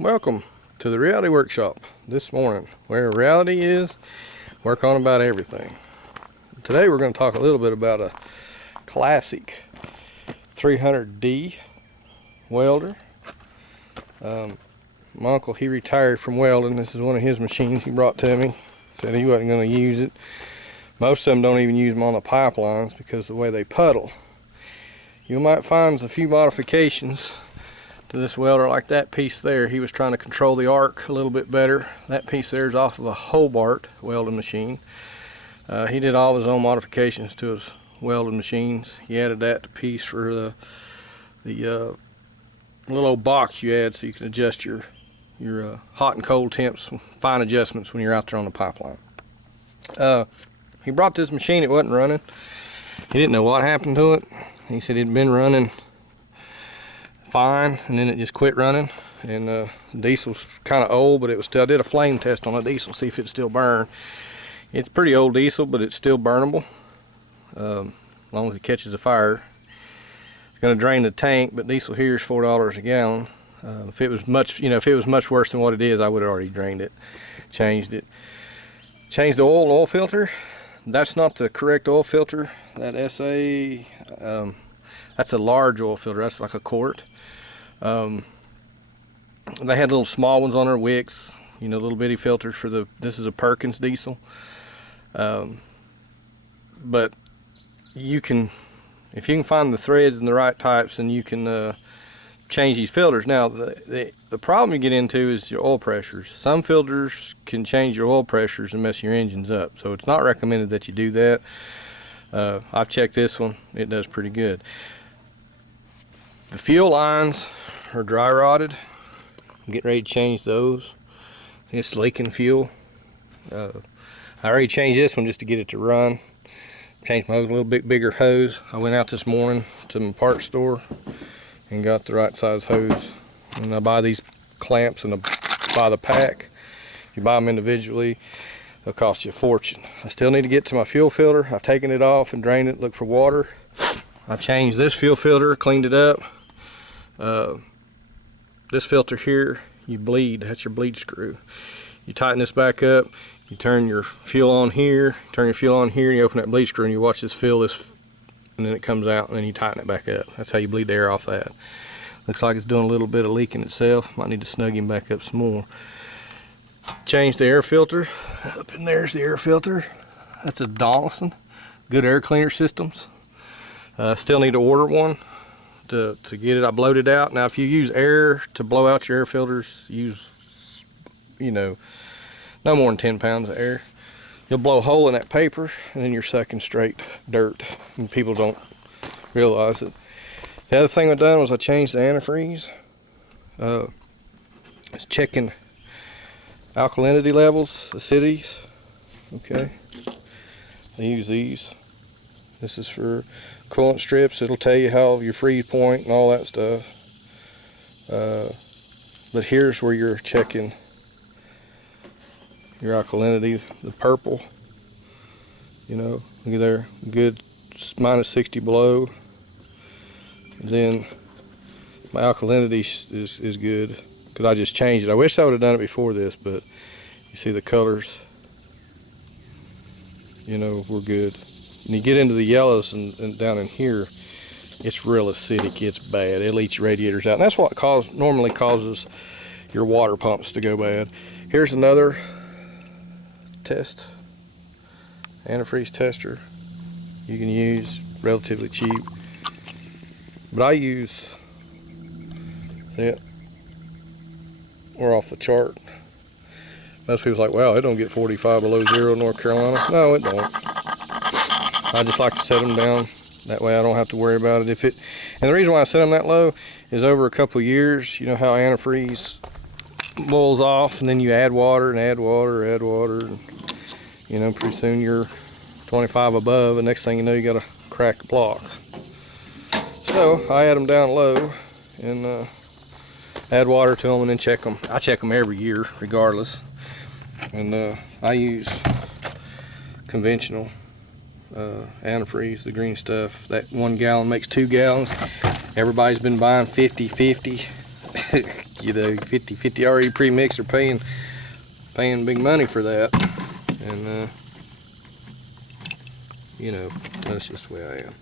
Welcome to the Reality Workshop this morning, where reality is, work on about everything. Today we're going to talk a little bit about a classic 300D welder. My uncle, he retired from welding. This is one of his machines he brought to me. Said he wasn't going to use it. Most of them don't even use them on the pipelines because of the way they puddle. You might find a few modifications to this welder, like that piece there. He was trying to control the arc a little bit better. That piece there is off of a Hobart welding machine. He did all his own modifications to his welding machines. He added that piece for the little old box you add so you can adjust your hot and cold temps, fine adjustments when you're out there on the pipeline. He brought this machine, it wasn't running. He didn't know what happened to it. He said it'd been running fine, and then it just quit running. And the diesel's kind of old, but it was still. I did a flame test on the diesel, see if it still burned. It's pretty old diesel, but it's still burnable, as long as it catches a fire. It's going to drain the tank, but diesel here is $4 a gallon. If it was much, if it was much worse than what it is, I would have already drained it, changed it. Changed the oil filter. That's not the correct oil filter. That SA, that's a large oil filter. That's like a quart. They had little small ones on their wicks, little bitty filters for this is a Perkins diesel. But you can, if you can find the threads and the right types, then you can change these filters. Now the problem you get into is your oil pressures. Some filters can change your oil pressures and mess your engines up, so it's not recommended that you do that. I've checked this one, it does pretty good. The fuel lines are dry rotted. I'm getting ready to change those. It's leaking fuel. I already changed this one just to get it to run. Changed my hose, a little bit bigger hose. I went out this morning to my parts store and got the right size hose. And I buy these clamps by the pack. If you buy them individually, they'll cost you a fortune. I still need to get to my fuel filter. I've taken it off and drained it, looked for water. I've changed this fuel filter, cleaned it up. This filter here, you bleed, that's your bleed screw. You tighten this back up, you turn your fuel on here, and you open that bleed screw and you watch this fill this, and then it comes out, and then you tighten it back up. That's how you bleed the air off that. Looks like it's doing a little bit of leaking itself. Might need to snug him back up some more. Change the air filter. Up in there's the air filter. That's a Donaldson. Good air cleaner systems. Still need to order one to get it. I blowed it out. Now if you use air to blow out your air filters, use no more than 10 pounds of air. You'll blow a hole in that paper, and then you're sucking straight dirt, and people don't realize it. The other thing I done was I changed the antifreeze. It's checking alkalinity levels, acidities. Okay, I use these. This is for coolant strips. It'll tell you how your freeze point and all that stuff. But here's where you're checking your alkalinity. The purple, look at there, good, -60 below. Then my alkalinity is good because I just changed it. I wish I would have done it before this, but you see the colors, we're good. And you get into the yellows and down in here, it's real acidic, it's bad. It'll eat your radiators out. And that's what normally causes your water pumps to go bad. Here's another test, Antifreeze Tester. You can use, relatively cheap. But I use, we're off the chart. Most people's like, wow, it don't get 45 below zero in North Carolina. No, it don't. I just like to set them down. That way I don't have to worry about it. And the reason why I set them that low is over a couple years, you know how antifreeze boils off, and then you add water and add water, and pretty soon you're 25 above, and next thing you know, you got a cracked block. So I add them down low and add water to them, and then check them. I check them every year regardless. And I use conventional antifreeze, the green stuff. That 1 gallon makes 2 gallons. Everybody's been buying 50-50. You know, 50 RE premix are paying big money for that, and you know, that's just the way I am.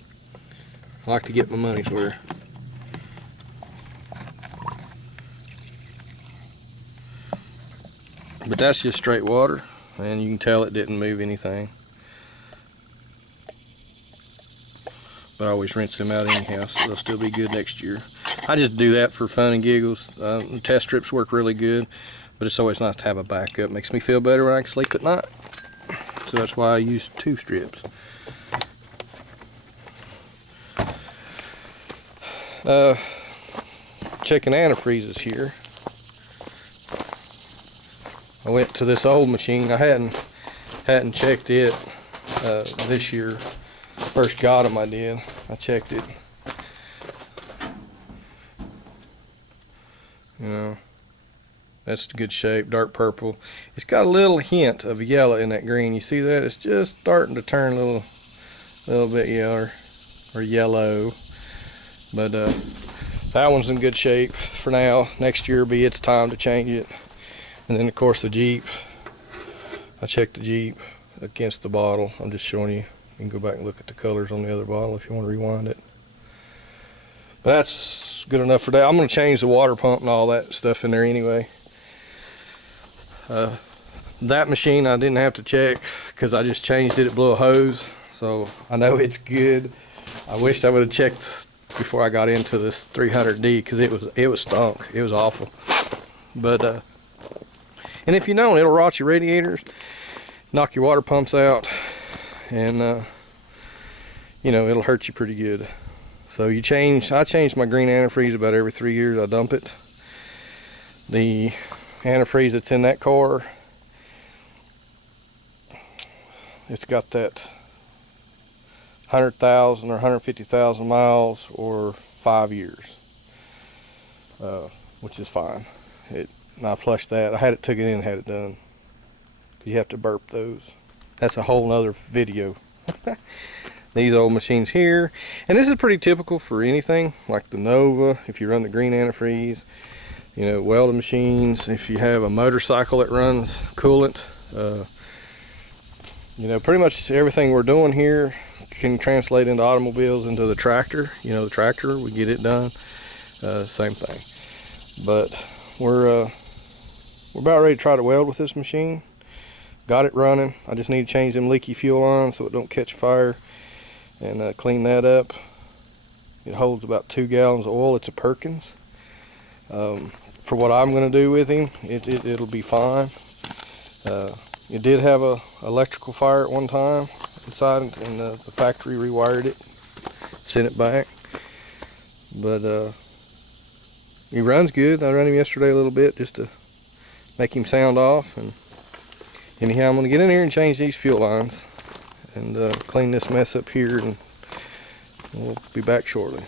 I like to get my money's worth. But that's just straight water, and you can tell it didn't move anything. But I always rinse them out anyhow, so they'll still be good next year. I just do that for fun and giggles. Test strips work really good, but it's always nice to have a backup. Makes me feel better when I can sleep at night. So that's why I use 2 strips. Checking antifreezes here. I went to this old machine. I hadn't checked it this year. First got them, I did. I checked it. You know, that's good shape, dark purple. It's got a little hint of yellow in that green. You see that? It's just starting to turn a little bit yellow. But that one's in good shape for now. Next year will be its time to change it. And then of course the Jeep. I checked the Jeep against the bottle. I'm just showing you. You can go back and look at the colors on the other bottle if you want to rewind it. But that's good enough for that. I'm going to change the water pump and all that stuff in there anyway. That machine I didn't have to check because I just changed it. It blew a hose, so I know it's good. I wished I would have checked before I got into this 300D because it was stunk. It was awful. But and if you don't, it'll rot your radiators, knock your water pumps out, and you know, it'll hurt you pretty good. So I change my green antifreeze about every 3 years. I dump it. The antifreeze that's in that car, it's got that 100,000 or 150,000 miles or 5 years, which is fine. And I flushed that. I had it took it in and had it done. You have to burp those. That's a whole nother video. These old machines here, and this is pretty typical for anything like the Nova. If you run the green antifreeze, you know, welding machines, if you have a motorcycle that runs coolant, you know, pretty much everything we're doing here can translate into automobiles, into the tractor. You know, the tractor, we get it done, same thing. But we're about ready to try to weld with this machine. Got it running. I just need to change them leaky fuel lines so it don't catch fire, and clean that up. It holds about 2 gallons of oil. It's a Perkins. For what I'm going to do with him, it'll be fine. It did have a electrical fire at one time inside, and the factory rewired it, sent it back. But he runs good. I ran him yesterday a little bit just to make him sound off. And anyhow, I'm going to get in here and change these fuel lines and clean this mess up here, and we'll be back shortly.